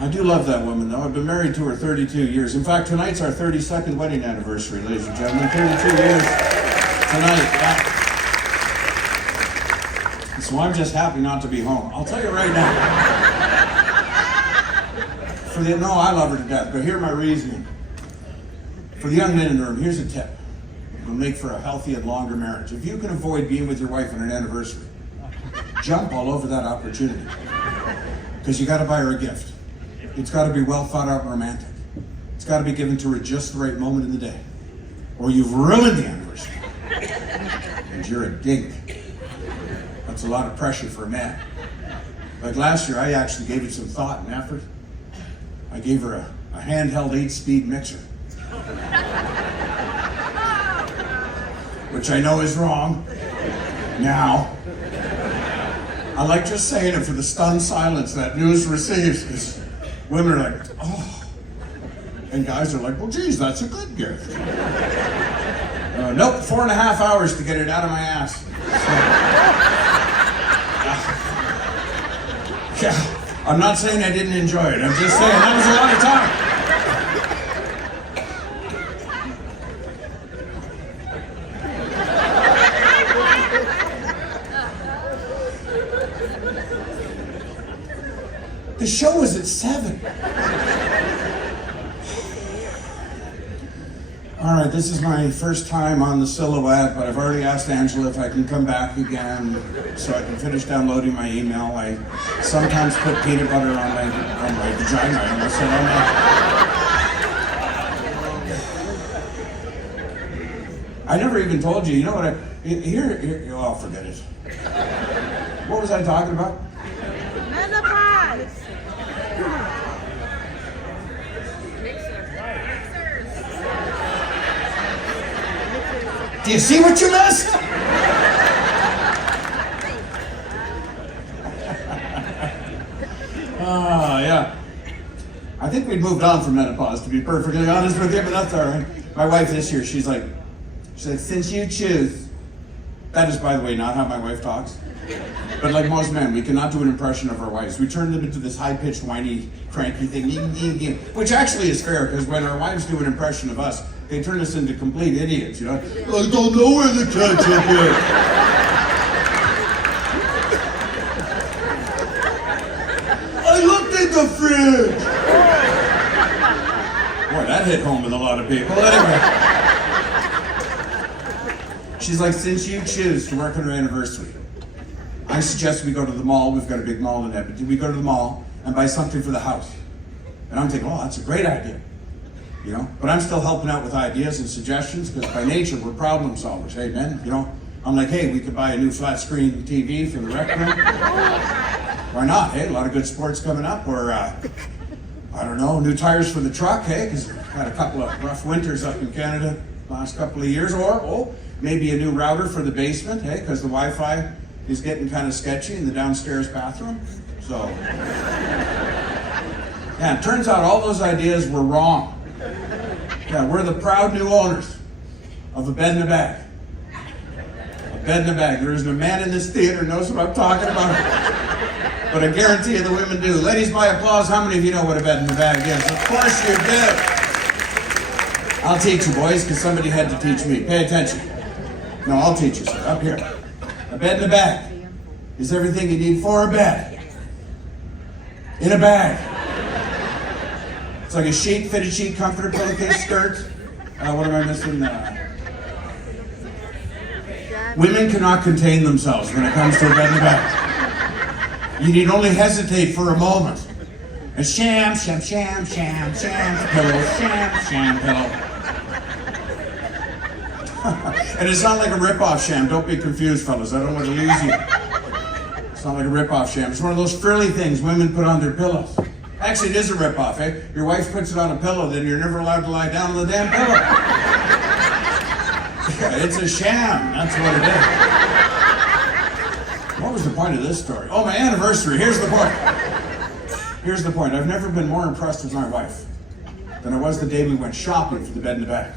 I do love that woman, though. I've been married to her 32 years. In fact, tonight's our 32nd wedding anniversary, ladies and gentlemen. 32 years tonight. Yeah. So I'm just happy not to be home. I'll tell you right now. No, I love her to death, but here's my reasoning. For the young men in the room, here's a tip. It'll make for a healthy and longer marriage. If you can avoid being with your wife on an anniversary, jump all over that opportunity. Because you got to buy her a gift. It's got to be well thought out and romantic. It's got to be given to her just the right moment in the day. Or you've ruined the anniversary. And you're a dink. That's a lot of pressure for a man. Like last year, I actually gave it some thought and effort. I gave her a handheld 8-speed mixer. Which I know is wrong. Now. I like just saying it for the stunned silence that news receives, because women are like, oh. And guys are like, well, geez, that's a good gift. Nope, 4.5 hours to get it out of my ass. So, yeah, I'm not saying I didn't enjoy it. I'm just saying that was a lot of time. The show was at 7. All right, this is my first time on the Silhouette, but I've already asked Angela if I can come back again so I can finish downloading my email. I sometimes put peanut butter on my vagina. I almost said on my... I never even told you. You know what here, oh, forget it. What was I talking about? Menopause. Do you see what you missed? Yeah. I think we'd moved on from menopause, to be perfectly honest with you, but that's all right. My wife this year, she's like, since you choose. That is, by the way, not how my wife talks. But like most men, we cannot do an impression of our wives. We turn them into this high-pitched, whiny, cranky thing, which actually is fair, because when our wives do an impression of us, they turn us into complete idiots, you know? I don't know where the ketchup is. I looked in the fridge. Boy, that hit home with a lot of people. Anyway. She's like, since you choose to work on her anniversary, I suggest we go to the mall. We've got a big mall in Edmonton. We go to the mall and buy something for the house. And I'm thinking, oh, that's a great idea. You know, but I'm still helping out with ideas and suggestions, because by nature we're problem solvers. Hey, men, you know, I'm like, hey, we could buy a new flat screen TV for the rec room. Why not? Hey, a lot of good sports coming up. Or, I don't know, new tires for the truck. Hey, because we've had a couple of rough winters up in Canada last couple of years. Or, oh, maybe a new router for the basement. Hey, because the Wi-Fi is getting kind of sketchy in the downstairs bathroom. So, yeah, it turns out all those ideas were wrong. Yeah, we're the proud new owners of a bed in a bag. A bed in a bag. There isn't a man in this theater who knows what I'm talking about. But I guarantee you the women do. Ladies, by applause, how many of you know what a bed in a bag is? Of course you do. I'll teach you, boys, because somebody had to teach me. Pay attention. No, I'll teach you, sir. Up here. A bed in a bag is everything you need for a bed. In a bag. It's like a sheet, fitted sheet, comforter, pillowcase, skirt. What am I missing? Women cannot contain themselves when it comes to a bed in a bag. You need only hesitate for a moment. A sham, sham, sham, sham, sham, pillow, sham, sham, pillow. And it's not like a rip-off sham. Don't be confused, fellas. I don't want to lose you. It's not like a rip-off sham. It's one of those frilly things women put on their pillows. Actually, it is a rip-off, eh? Your wife puts it on a pillow, then you're never allowed to lie down on the damn pillow. Yeah, it's a sham. That's what it is. What was the point of this story? Oh, my anniversary. Here's the point. Here's the point. I've never been more impressed with my wife than I was the day we went shopping for the bed in the bag.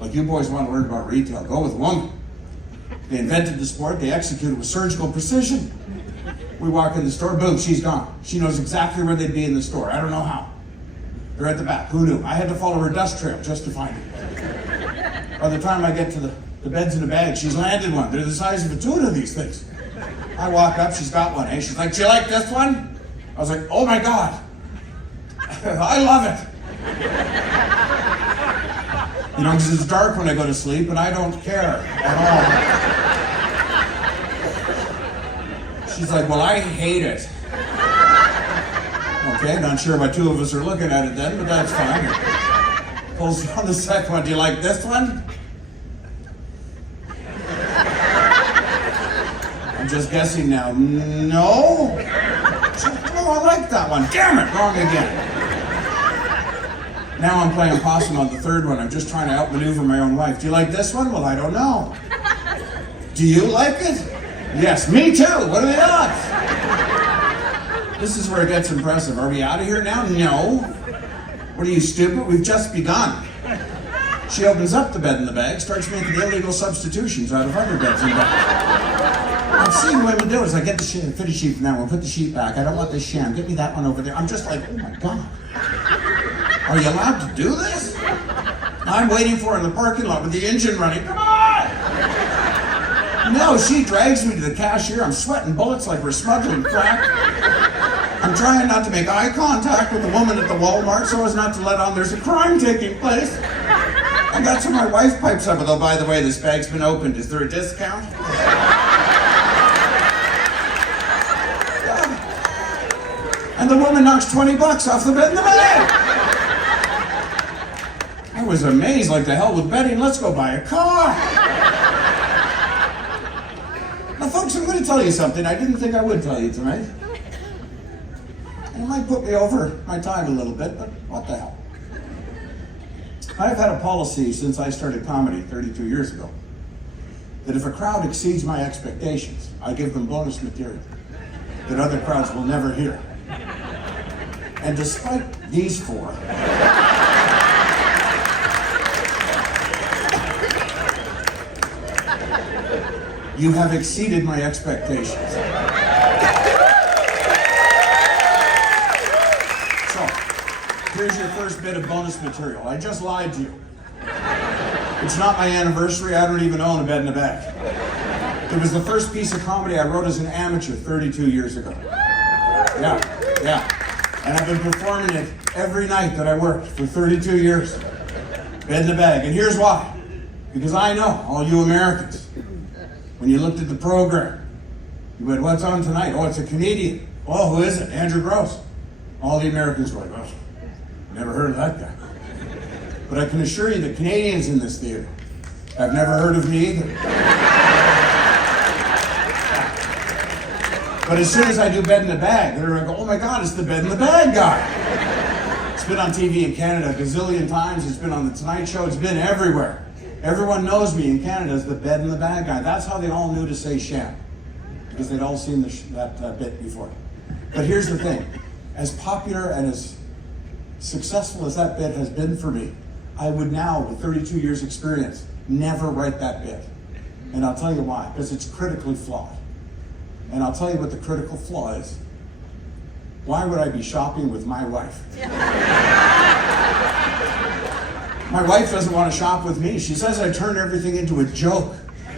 Like, you boys want to learn about retail, go with a woman. They invented the sport, they executed with surgical precision. We walk in the store, boom, she's gone. She knows exactly where they'd be in the store. I don't know how. They're at the back. Who knew? I had to follow her dust trail just to find her. By the time I get to the beds in a bag, she's landed one. They're the size of a tuna, these things. I walk up, she's got one. She's like, do you like this one? I was like, oh my God. I love it. You know, because it's dark when I go to sleep, and I don't care at all. She's like, well, I hate it. Okay, not sure why two of us are looking at it then, but that's fine. Pulls on the second one. Do you like this one? I'm just guessing now. No? Oh, I like that one. Damn it, wrong again. Now I'm playing possum on the third one. I'm just trying to outmaneuver my own wife. Do you like this one? Well, I don't know. Do you like it? Yes, me too. What are the odds? This is where it gets impressive. Are we out of here now? No. What are you, stupid? We've just begun. She opens up the bed in the bag, starts making illegal substitutions out of other beds in the bag. I've seen women do it. It's like, get the fitted sheet from now. We'll put the sheet back. I don't want this sham. Get me that one over there. I'm just like, oh my God. Are you allowed to do this? I'm waiting for her in the parking lot with the engine running. Come on! No, she drags me to the cashier. I'm sweating bullets like we're smuggling crack. I'm trying not to make eye contact with the woman at the Walmart so as not to let on there's a crime taking place. And that's when my wife pipes up with, oh, by the way, this bag's been opened. Is there a discount? Yeah. And the woman knocks $20 off the bed in the bag. I was amazed, like the hell with betting. Let's go buy a car. Now, folks, I'm going to tell you something I didn't think I would tell you tonight. It might put me over my time a little bit, but what the hell? I've had a policy since I started comedy 32 years ago that if a crowd exceeds my expectations, I give them bonus material that other crowds will never hear. And despite these four, you have exceeded my expectations. So, here's your first bit of bonus material. I just lied to you. It's not my anniversary. I don't even own a bed in a bag. It was the first piece of comedy I wrote as an amateur 32 years ago. Yeah. And I've been performing it every night that I worked for 32 years. Bed in a bag. And here's why. Because I know, all you Americans, when you looked at the program, you went, what's on tonight? Oh, it's a Canadian. Oh, who is it? Andrew Grose. All the Americans were like, oh, never heard of that guy. But I can assure you that Canadians in this theater have never heard of me either. But as soon as I do Bed in the Bag, they're going to go, oh my God, it's the Bed in the Bag guy. It's been on TV in Canada a gazillion times. It's been on The Tonight Show. It's been everywhere. Everyone knows me in Canada as the Bed in the Bag guy. That's how they all knew to say sham, because they'd all seen that bit before. But here's the thing. As popular and as successful as that bit has been for me, I would now, with 32 years experience, never write that bit. And I'll tell you why. Because it's critically flawed. And I'll tell you what the critical flaw is. Why would I be shopping with my wife? My wife doesn't want to shop with me. She says I turn everything into a joke.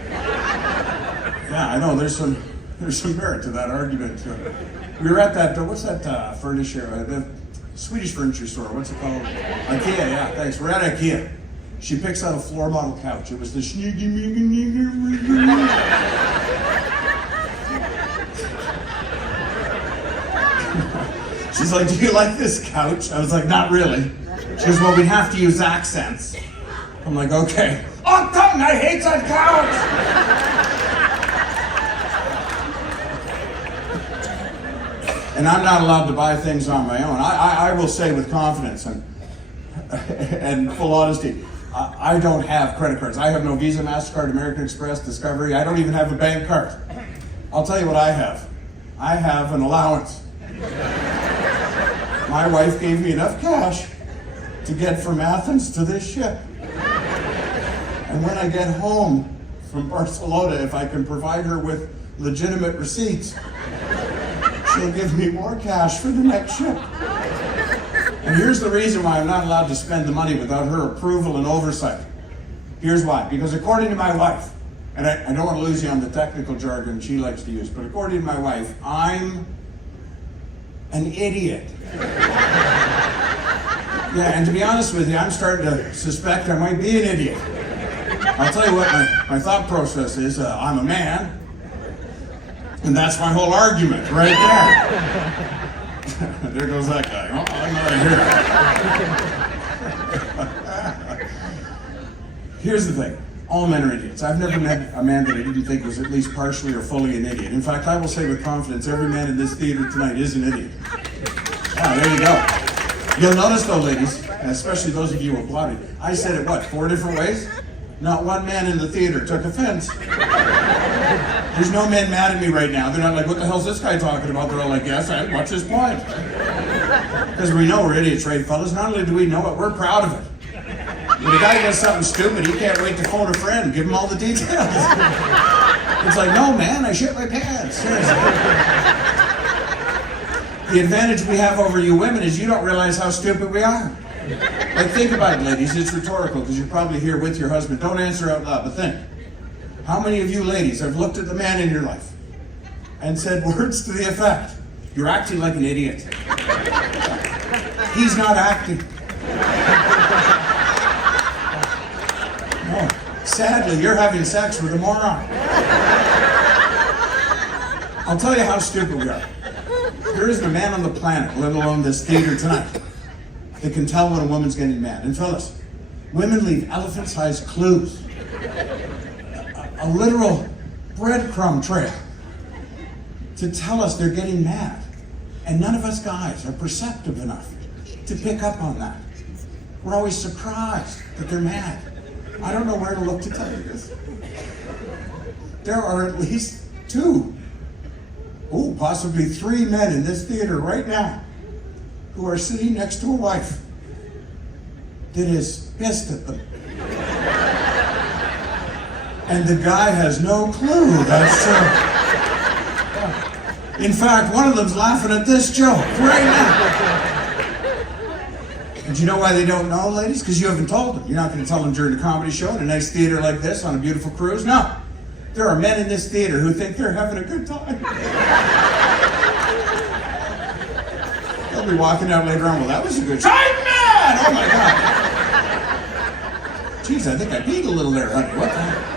Yeah, I know, there's some merit to that argument. We were at that, what's that furniture, the Swedish furniture store, what's it called? IKEA, yeah, thanks. We're at IKEA. She picks out a floor model couch. It was the She's like, do you like this couch? I was like, not really. She goes, well, we have to use accents. I'm like, okay. Oh, come, I hate that couch! And I'm not allowed to buy things on my own. I will say with confidence and full honesty, I don't have credit cards. I have no Visa, MasterCard, American Express, Discovery. I don't even have a bank card. I'll tell you what I have. I have an allowance. My wife gave me enough cash to get from Athens to this ship. And when I get home from Barcelona, if I can provide her with legitimate receipts, she'll give me more cash for the next ship. And here's the reason why I'm not allowed to spend the money without her approval and oversight. Here's why. Because according to my wife, and I don't want to lose you on the technical jargon she likes to use, but according to my wife, I'm an idiot. Yeah, and to be honest with you, I'm starting to suspect I might be an idiot. I'll tell you what my thought process is. I'm a man, and that's my whole argument right there. There goes that guy. Oh, I'm not here. Here's the thing. All men are idiots. I've never met a man that I didn't think was at least partially or fully an idiot. In fact, I will say with confidence, every man in this theater tonight is an idiot. Ah, there you go. You'll notice though, ladies, and especially those of you who applauded, I said it, 4 different ways? Not one man in the theater took offense. There's no men mad at me right now. They're not like, what the hell's this guy talking about? They're all like, yes, what's his point? Because we know we're idiots, right, fellas? Not only do we know it, we're proud of it. When the guy does something stupid, he can't wait to phone a friend, give him all the details. It's like, no, man, I shit my pants. Seriously. The advantage we have over you women is you don't realize how stupid we are. Like, think about it, ladies. It's rhetorical because you're probably here with your husband. Don't answer out loud, but think. How many of you ladies have looked at the man in your life and said words to the effect, you're acting like an idiot. He's not acting. No. Sadly, you're having sex with a moron. I'll tell you how stupid we are. There isn't a man on the planet, let alone this theater tonight, that can tell when a woman's getting mad. And fellas, women leave elephant-sized clues. A literal breadcrumb trail to tell us they're getting mad. And none of us guys are perceptive enough to pick up on that. We're always surprised that they're mad. I don't know where to look to tell you this. There are at least 2, possibly 3 men in this theater right now who are sitting next to a wife that is pissed at them. And the guy has no clue, that's true. In fact, one of them's laughing at this joke right now. And you know why they don't know, ladies? Because you haven't told them. You're not going to tell them during a comedy show in a nice theater like this on a beautiful cruise. No. There are men in this theater who think they're having a good time. They'll be walking out later on, well, that was a good show. I'm mad! Oh my God. Jeez, I think I peed a little there, honey. What the hell?